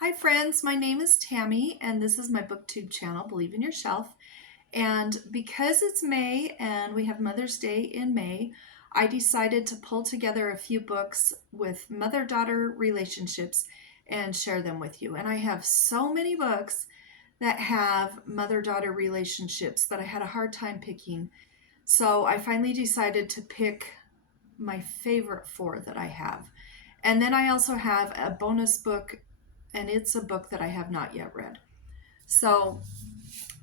Hi friends, my name is Tammy and this is my booktube channel, Believe in Yourself. And because it's May and we have Mother's Day in May, I decided to pull together a few books with mother-daughter relationships and share them with you. And I have so many books that have mother-daughter relationships that I had a hard time picking. So I finally decided to pick my favorite four that I have. And then I also have a bonus book, and it's a book that I have not yet read. So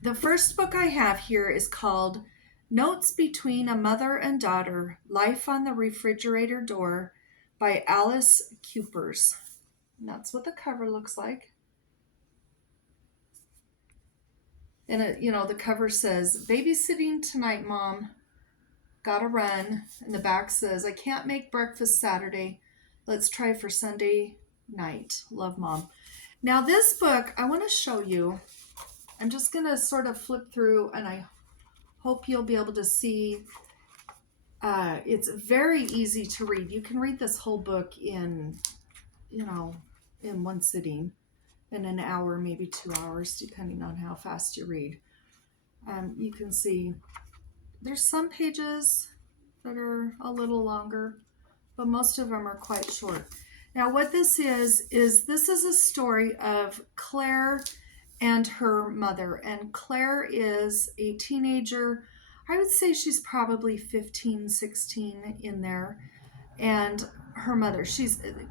the first book I have here is called Notes Between a Mother and Daughter, Life on the Refrigerator Door by Alice Kuipers. And that's what the cover looks like. And the cover says, "Babysitting tonight, Mom. Gotta run." And the back says, "I can't make breakfast Saturday. Let's try for Sunday night. Love, Mom." Now this book, I want to show you. I'm just going to sort of flip through and I hope you'll be able to see. It's very easy to read. You can read this whole book in one sitting, in an hour, maybe 2 hours, depending on how fast you read. You can see there's some pages that are a little longer, but most of them are quite short. Now what this is this is a story of Claire and her mother. And Claire is a teenager. I would say she's probably 15, 16 in there. And her mother,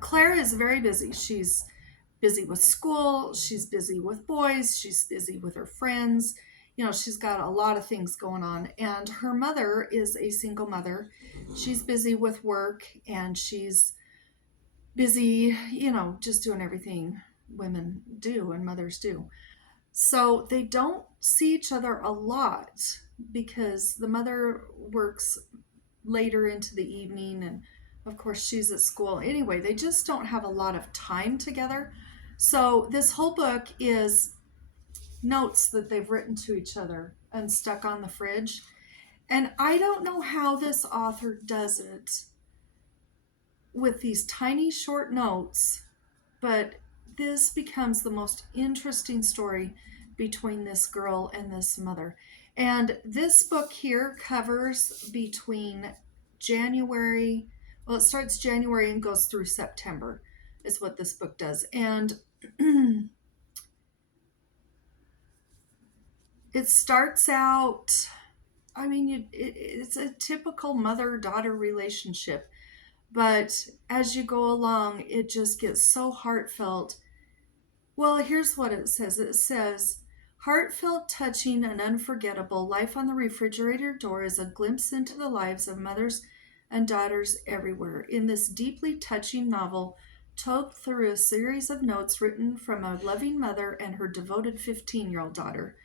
Claire is very busy. She's busy with school, she's busy with boys, she's busy with her friends. She's got a lot of things going on. And her mother is a single mother. She's busy with work and she's busy, just doing everything women do and mothers do. So they don't see each other a lot because the mother works later into the evening and of course she's at school. Anyway, they just don't have a lot of time together. So this whole book is notes that they've written to each other and stuck on the fridge. And I don't know how this author does it with these tiny short notes, but this becomes the most interesting story between this girl and this mother. And this book here covers between January, well, it starts January and goes through September, is what this book does. And it starts out, it's a typical mother-daughter relationship. But as you go along, it just gets so heartfelt. Well, here's what it says. It says, "Heartfelt, touching, and unforgettable, Life on the Refrigerator Door is a glimpse into the lives of mothers and daughters everywhere. In this deeply touching novel, told through a series of notes written from a loving mother and her devoted 15-year-old daughter,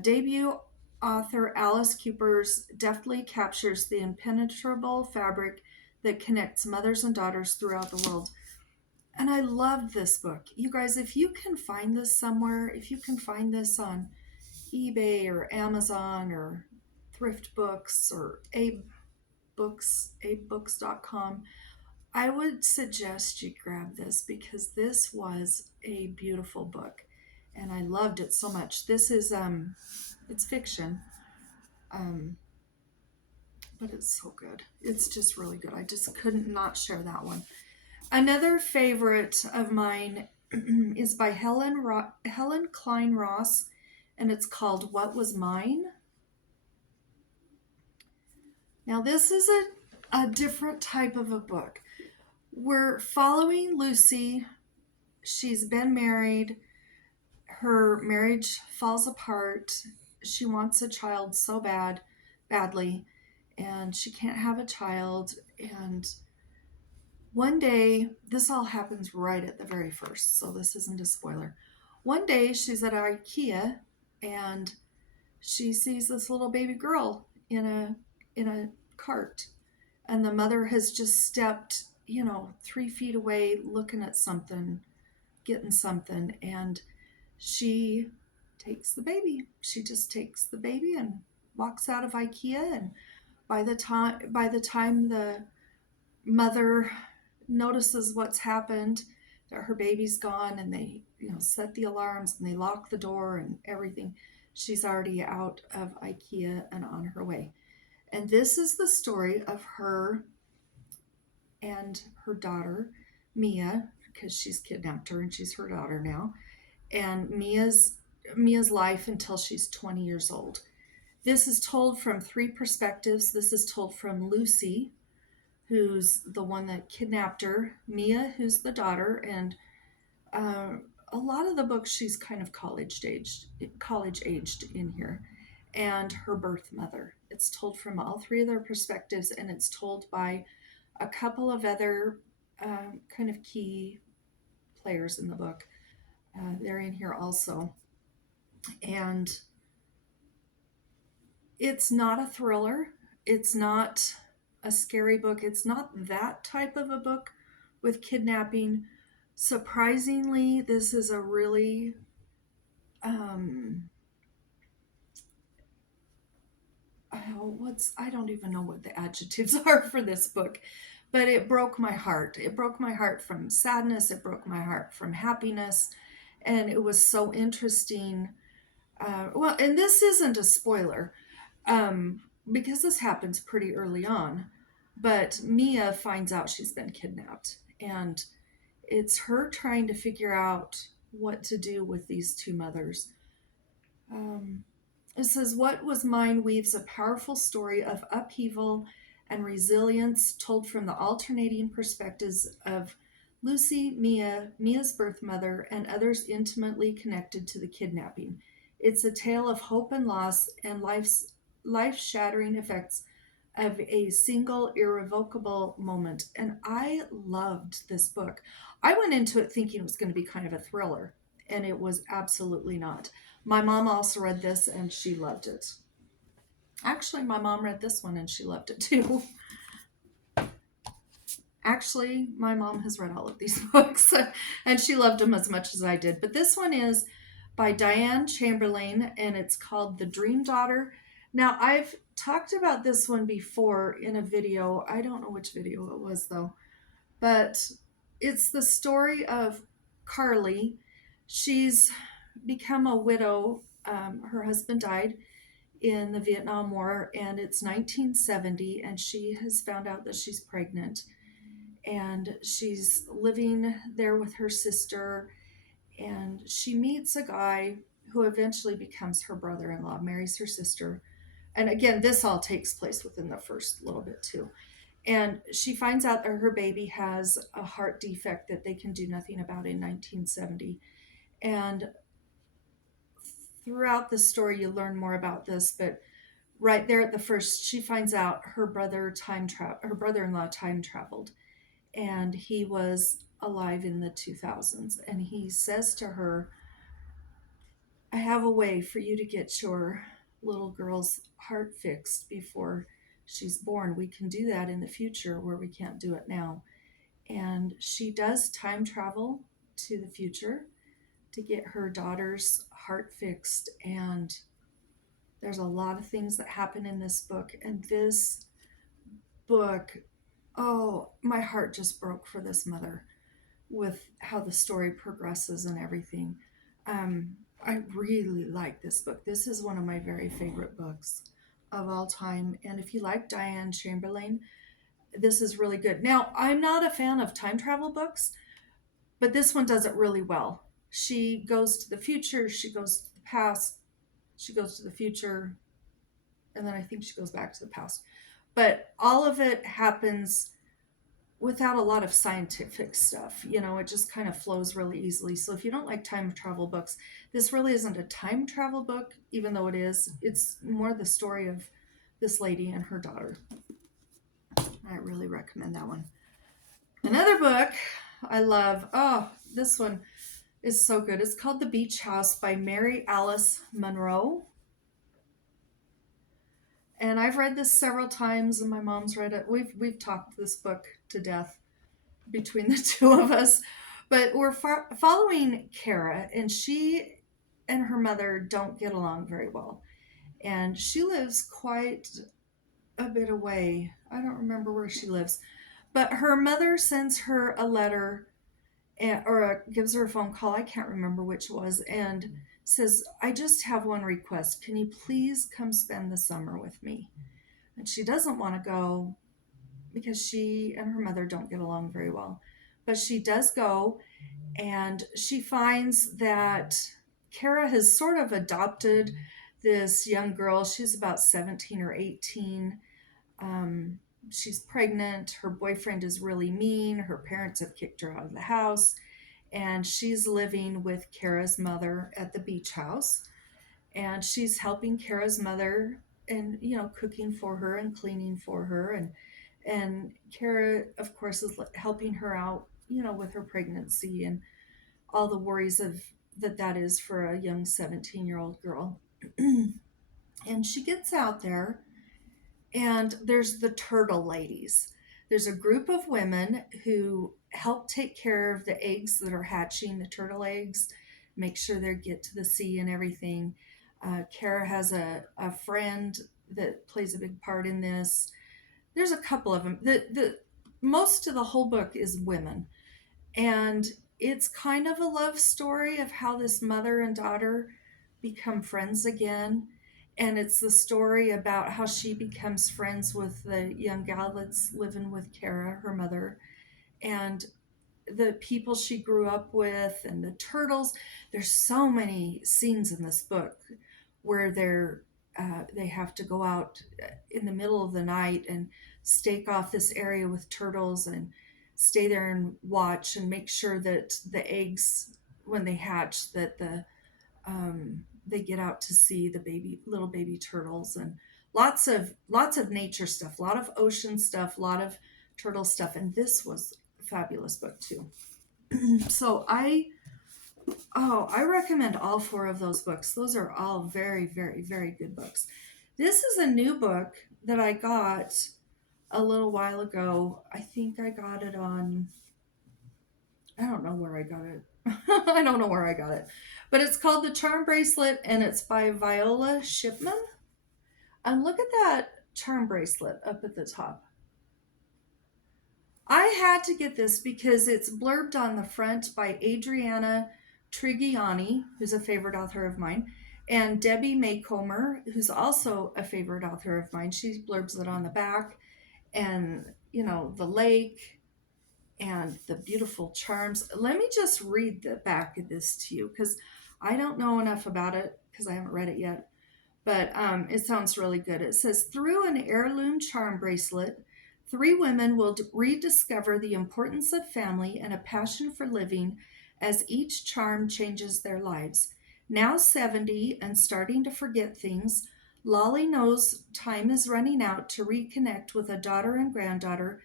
debut author Alice Kuipers deftly captures the impenetrable fabric that connects mothers and daughters throughout the world." And I loved this book. You guys, if you can find this somewhere, if you can find this on eBay or Amazon or Thrift Books or abebooks.com, I would suggest you grab this because this was a beautiful book and I loved it so much. This is it's fiction. But it's so good. It's just really good. I just couldn't not share that one. Another favorite of mine is by Helen Klein Ross, and it's called What Was Mine. Now this is a different type of a book. We're following Lucy. She's been married. Her marriage falls apart. She wants a child so badly, and she can't have a child. And one day, this all happens right at the very first, so this isn't a spoiler. One day, she's at IKEA, and she sees this little baby girl in a cart, and the mother has just stepped, 3 feet away, looking at something, getting something, and she takes the baby. She just takes the baby and walks out of IKEA, and by the time the mother notices what's happened, that her baby's gone, and they, set the alarms and they lock the door and everything. She's already out of IKEA and on her way. And this is the story of her and her daughter, Mia, because she's kidnapped her and she's her daughter now, and Mia's life until she's 20 years old. This is told from three perspectives. This is told from Lucy, who's the one that kidnapped her, Mia, who's the daughter, and uh, a lot of the books she's kind of college aged in here, and her birth mother. It's told from all three of their perspectives, and it's told by a couple of other kind of key players in the book. They're in here also, and it's not a thriller. It's not a scary book. It's not that type of a book with kidnapping. Surprisingly, this is a really I don't even know what the adjectives are for this book, but it broke my heart. It broke my heart from sadness. It broke my heart from happiness, and it was so interesting. Well, and this isn't a spoiler, because this happens pretty early on, but Mia finds out she's been kidnapped, and it's her trying to figure out what to do with these two mothers. Um, it says, What was mine weaves a powerful story of upheaval and resilience told from the alternating perspectives of Lucy, Mia's birth mother, and others intimately connected to the kidnapping. It's a tale of hope and loss and life shattering effects of a single irrevocable moment. And I loved this book. I went into it thinking it was going to be kind of a thriller, and it was absolutely not. My mom also read this and she loved it. Actually, my mom read this one and she loved it too. Actually, my mom has read all of these books and she loved them as much as I did. But this one is by Diane Chamberlain, and it's called The Dream Daughter. Now, I've talked about this one before in a video. I don't know which video it was though, but it's the story of Carly. She's become a widow. Her husband died in the Vietnam War, and it's 1970, and she has found out that she's pregnant, and she's living there with her sister, and she meets a guy who eventually becomes her brother-in-law, marries her sister. And again, this all takes place within the first little bit too. And she finds out that her baby has a heart defect that they can do nothing about in 1970. And throughout the story, you learn more about this, but right there at the first, she finds out her brother-in-law time traveled, and he was alive in the 2000s. And he says to her, I have a way for you to get your little girl's heart fixed before she's born. We can do that in the future where we can't do it now. And she does time travel to the future to get her daughter's heart fixed. And there's a lot of things that happen in this book. And this book, oh, my heart just broke for this mother with how the story progresses and everything. I really like this book. This is one of my very favorite books of all time. And if you like Diane Chamberlain, this is really good. Now, I'm not a fan of time travel books, but this one does it really well. She goes to the future, she goes to the past, she goes to the future, and then I think she goes back to the past. But all of it happens without a lot of scientific stuff. It just kind of flows really easily. So if you don't like time travel books, this really isn't a time travel book, even though it is. It's more the story of this lady and her daughter. I really recommend that one. Another book I love, this one is so good. It's called The Beach House by Mary Alice Monroe. And I've read this several times, and my mom's read it. We've talked this book to death between the two of us. But we're following Kara, and she and her mother don't get along very well. And she lives quite a bit away. I don't remember where she lives. But her mother sends her a letter or gives her a phone call. I can't remember which it was, and says, I just have one request. Can you please come spend the summer with me? And she doesn't want to go because she and her mother don't get along very well. But she does go, and she finds that Kara has sort of adopted this young girl. She's about 17 or 18. Um, she's pregnant. Her boyfriend is really mean. Her parents have kicked her out of the house, and she's living with Kara's mother at the beach house. And she's helping Kara's mother and, cooking for her and cleaning for her. And Kara, of course, is helping her out, with her pregnancy and all the worries of that is for a young 17-year-old girl. And she gets out there, and there's the turtle ladies. There's a group of women who help take care of the eggs that are hatching, the turtle eggs, make sure they get to the sea and everything. Kara has a friend that plays a big part in this. There's a couple of them. The most of the whole book is women, and it's kind of a love story of how this mother and daughter become friends again. And it's the story about how she becomes friends with the young gal that's living with Kara, her mother, and the people she grew up with, and the turtles. There's so many scenes in this book where they have to go out in the middle of the night and stake off this area with turtles and stay there and watch and make sure that the eggs, when they hatch, that they get out to see the little baby turtles. And lots of nature stuff, a lot of ocean stuff, a lot of turtle stuff. And this was a fabulous book too. So I recommend all four of those books. Those are all very, very, very good books. This is a new book that I got a little while ago. I think I got it on, I don't know where I got it. I don't know where I got it. But it's called The Charm Bracelet, and it's by Viola Shipman. And look at that charm bracelet up at the top. I had to get this because it's blurbed on the front by Adriana Trigiani, who's a favorite author of mine, and Debbie Maycomer, who's also a favorite author of mine. She blurbs it on the back, and the lake and the beautiful charms. Let me just read the back of this to you, because I don't know enough about it because I haven't read it yet, but it sounds really good. It says, through an heirloom charm bracelet, 3 women will rediscover the importance of family and a passion for living as each charm changes their lives. Now 70 and starting to forget things, Lolly knows time is running out to reconnect with a daughter and granddaughter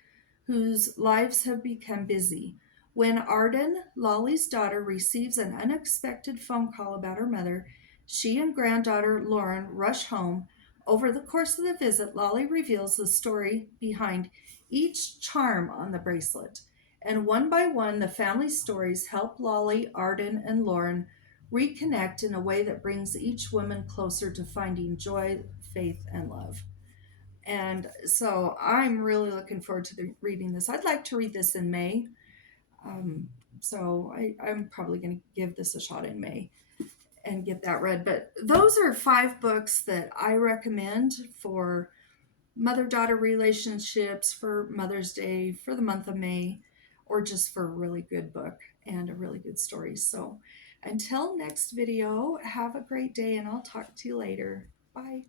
whose lives have become busy. When Arden, Lolly's daughter, receives an unexpected phone call about her mother, she and granddaughter Lauren rush home. Over the course of the visit, Lolly reveals the story behind each charm on the bracelet. And one by one, the family stories help Lolly, Arden, and Lauren reconnect in a way that brings each woman closer to finding joy, faith, and love. And so I'm really looking forward to reading this. I'd like to read this in May. So I'm probably going to give this a shot in May and get that read. But those are 5 books that I recommend for mother-daughter relationships, for Mother's Day, for the month of May, or just for a really good book and a really good story. So until next video, have a great day, and I'll talk to you later. Bye.